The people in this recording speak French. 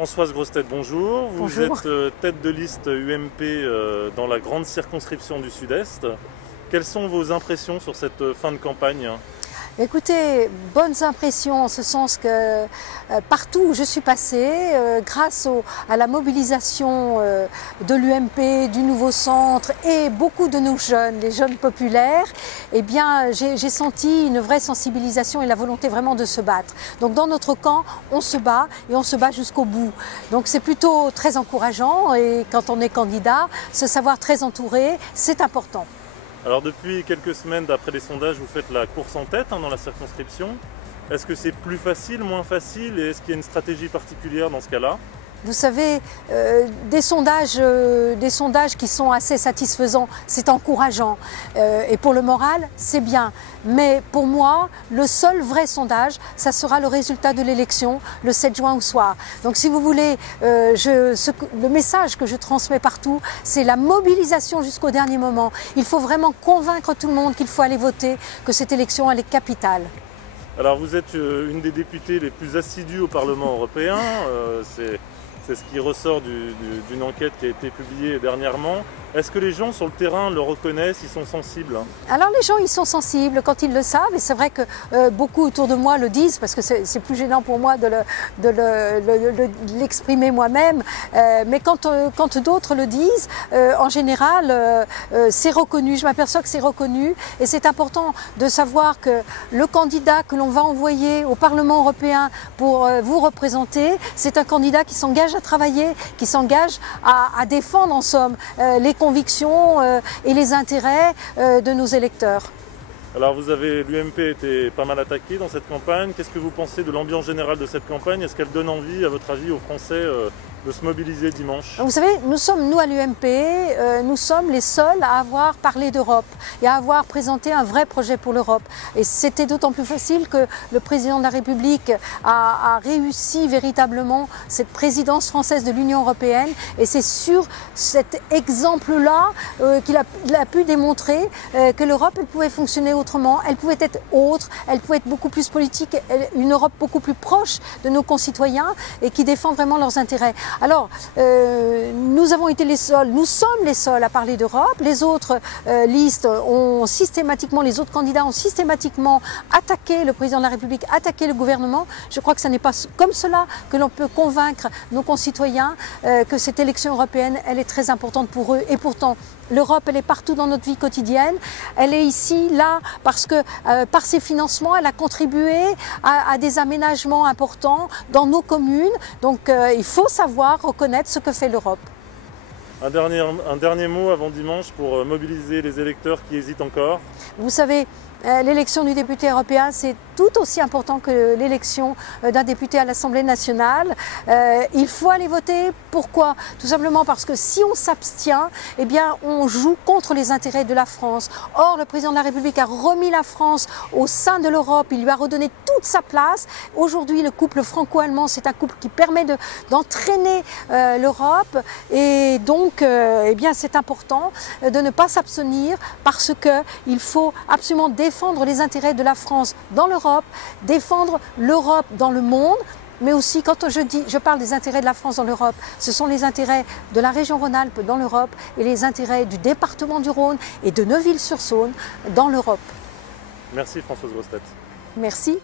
Françoise Grossetête, bonjour. Vous Bonjour. êtes tête de liste UMP dans la grande circonscription du Sud-Est. Quelles sont vos impressions sur cette fin de campagne ? Écoutez, bonnes impressions en ce sens que partout où je suis passée, grâce à la mobilisation de l'UMP, du nouveau centre et beaucoup de nos jeunes, les jeunes populaires, eh bien j'ai senti une vraie sensibilisation et la volonté vraiment de se battre. Donc dans notre camp, on se bat et on se bat jusqu'au bout. Donc c'est plutôt très encourageant et quand on est candidat, se savoir très entouré, c'est important. Alors depuis quelques semaines, d'après les sondages, vous faites la course en tête dans la circonscription. Est-ce que c'est plus facile, moins facile et est-ce qu'il y a une stratégie particulière dans ce cas-là ? Vous savez, des sondages qui sont assez satisfaisants, c'est encourageant. Et pour le moral, c'est bien. Mais pour moi, le seul vrai sondage, ça sera le résultat de l'élection le 7 juin au soir. Donc si vous voulez, le message que je transmets partout, c'est la mobilisation jusqu'au dernier moment. Il faut vraiment convaincre tout le monde qu'il faut aller voter, que cette élection, elle est capitale. Alors vous êtes une des députées les plus assidues au Parlement européen. C'est ce qui ressort d'une enquête qui a été publiée dernièrement. Est-ce que les gens sur le terrain le reconnaissent, ils sont sensibles ? Alors les gens, ils sont sensibles quand ils le savent et c'est vrai que beaucoup autour de moi le disent parce que c'est plus gênant pour moi de l'exprimer moi-même. Mais quand d'autres le disent, en général, c'est reconnu. Je m'aperçois que c'est reconnu et c'est important de savoir que le candidat que l'on va envoyer au Parlement européen pour vous représenter, c'est un candidat qui s'engage à travailler, qui s'engage à défendre en somme les convictions et les intérêts de nos électeurs. Alors l'UMP a été pas mal attaquée dans cette campagne. Qu'est-ce que vous pensez de l'ambiance générale de cette campagne ? Est-ce qu'elle donne envie, à votre avis, aux Français de se mobiliser dimanche ? Vous savez, nous à l'UMP, nous sommes les seuls à avoir parlé d'Europe et à avoir présenté un vrai projet pour l'Europe. Et c'était d'autant plus facile que le président de la République a réussi véritablement cette présidence française de l'Union européenne. Et c'est sur cet exemple-là qu'il a pu démontrer que l'Europe, elle pouvait fonctionner autrement, elle pouvait être autre, elle pouvait être beaucoup plus politique, une Europe beaucoup plus proche de nos concitoyens et qui défend vraiment leurs intérêts. Alors, nous avons été les seuls, nous sommes les seuls à parler d'Europe. Les autres listes ont systématiquement, les autres candidats ont systématiquement attaqué le président de la République, attaqué le gouvernement. Je crois que ce n'est pas comme cela que l'on peut convaincre nos concitoyens que cette élection européenne, elle est très importante pour eux. Et pourtant, l'Europe, elle est partout dans notre vie quotidienne. Elle est ici, là, parce que par ses financements, elle a contribué à des aménagements importants dans nos communes. Donc, il faut savoir reconnaître ce que fait l'Europe. Un dernier mot avant dimanche pour mobiliser les électeurs qui hésitent encore. Vous savez, l'élection du député européen, c'est tout aussi important que l'élection d'un député à l'Assemblée nationale. Il faut aller voter. Pourquoi ? Tout simplement parce que si on s'abstient, eh bien, on joue contre les intérêts de la France. Or, le président de la République a remis la France au sein de l'Europe. Il lui a redonné toute sa place. Aujourd'hui, le couple franco-allemand, c'est un couple qui permet d'entraîner l'Europe. Et donc, eh bien, c'est important de ne pas s'abstenir parce qu'il faut absolument défendre les intérêts de la France dans l'Europe, défendre l'Europe dans le monde, mais aussi quand je parle des intérêts de la France dans l'Europe, ce sont les intérêts de la région Rhône-Alpes dans l'Europe et les intérêts du département du Rhône et de Neuville-sur-Saône dans l'Europe. Merci Françoise Grossetête. Merci.